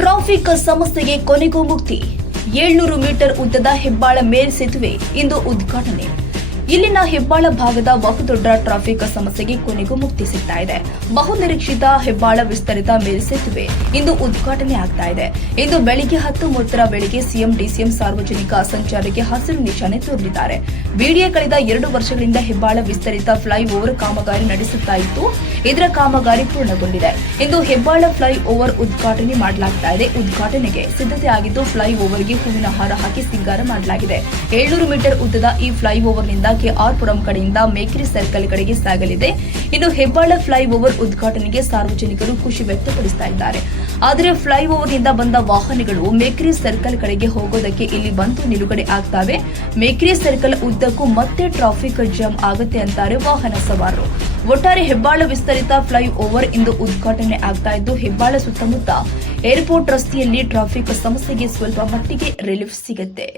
Traffic ಸಮಸ್ಯೆಗೆ ಕೊನೆಗೂ ಮುಕ್ತಿ. ಏಳ್ನೂರು ಮೀಟರ್ ಉದ್ದದ ಹೆಬ್ಬಾಳ ಮೇಲ್ಸೇತುವೆ ಇಂದು ಉದ್ಘಾಟನೆ. ಇಲ್ಲಿನ ಹೆಬ್ಬಾಳ ಭಾಗದ ಬಹುದೊಡ್ಡ ಟ್ರಾಫಿಕ್ ಸಮಸ್ಯೆಗೆ ಕೊನೆಗೂ ಮುಕ್ತಿ ಸಿಗ್ತಾ ಇದೆ. ಬಹುನಿರೀಕ್ಷಿತ ಹೆಬ್ಬಾಳ ವಿಸ್ತರಿತ ಮೇಲ್ಸೇತುವೆ ಇಂದು ಉದ್ಘಾಟನೆ ಆಗ್ತಾ ಇದೆ. ಇಂದು ಬೆಳಿಗ್ಗೆ ಹತ್ತು ಮೂವತ್ತರ ವೇಳೆಗೆ ಸಿಎಂ, ಡಿಸಿಎಂ ಸಾರ್ವಜನಿಕ ಸಂಚಾರಕ್ಕೆ ಹಸಿರು ನಿಶಾನೆ ತೋರಲಿದ್ದಾರೆ ಬಿಡಿಎ ಕಳೆದ ಎರಡು ವರ್ಷಗಳಿಂದ ಹೆಬ್ಬಾಳ ವಿಸ್ತರಿತ ಫ್ಲೈ ಓವರ್ ಕಾಮಗಾರಿ ನಡೆಸುತ್ತಾ ಇತ್ತು ಇದರ ಕಾಮಗಾರಿ ಪೂರ್ಣಗೊಂಡಿದೆ. ಇಂದು ಹೆಬ್ಬಾಳ ಫ್ಲೈ ಓವರ್ ಉದ್ಘಾಟನೆ ಮಾಡಲಾಗ್ತಾ ಇದೆ. ಉದ್ಘಾಟನೆಗೆ ಸಿದ್ಧತೆ ಆಗಿದ್ದು ಫ್ಲೈ ಓವರ್ಗೆ ಹೂವಿನ ಹಾರ ಹಾಕಿ ಸಿಂಗಾರ ಮಾಡಲಾಗಿದೆ. ಏಳ್ನೂರು ಮೀಟರ್ ಉದ್ದದ ಈ ಫ್ಲೈ ಓವರ್ನಿಂದ ಕೆಆರ್ ಪುರಂ ಕಡೆಯಿಂದ ಮೇಕ್ರಿ ಸರ್ಕಲ್ ಕಡೆಗೆ ಸಾಗಲಿದೆ. ಇನ್ನು ಹೆಬ್ಬಾಳ ಫ್ಲೈ ಓವರ್ ಉದ್ಘಾಟನೆಗೆ ಸಾರ್ವಜನಿಕರು ಖುಷಿ ವ್ಯಕ್ತಪಡಿಸ್ತಾ ಇದ್ದಾರೆ. ಆದರೆ ಫ್ಲೈ ಓವರ್ನಿಂದ ಬಂದ ವಾಹನಗಳು ಮೇಕ್ರಿ ಸರ್ಕಲ್ ಕಡೆಗೆ ಹೋಗೋದಕ್ಕೆ ಇಲ್ಲಿ ಬಂದು ನಿಲುಗಡೆ ಆಗ್ತವೆ. ಮೇಕ್ರಿ ಸರ್ಕಲ್ ಉದ್ದಕ್ಕೂ ಮತ್ತೆ ಟ್ರಾಫಿಕ್ ಜಾಮ್ ಆಗುತ್ತೆ ಅಂತಾರೆ ವಾಹನ ಸವಾರರು. ಒಟ್ಟಾರೆ ಹೆಬ್ಬಾಳ ವಿಸ್ತರಿತ ಫ್ಲೈ ಓವರ್ ಇಂದು ಉದ್ಘಾಟನೆ ಆಗ್ತಾ ಇದ್ದು, ಹೆಬ್ಬಾಳ ಸುತ್ತಮುತ್ತ ಏರ್ಪೋರ್ಟ್ ರಸ್ತೆಯಲ್ಲಿ ಟ್ರಾಫಿಕ್ ಸಮಸ್ಯೆಗೆ ಸ್ವಲ್ಪ ಮಟ್ಟಿಗೆ ರಿಲೀಫ್ ಸಿಗುತ್ತೆ.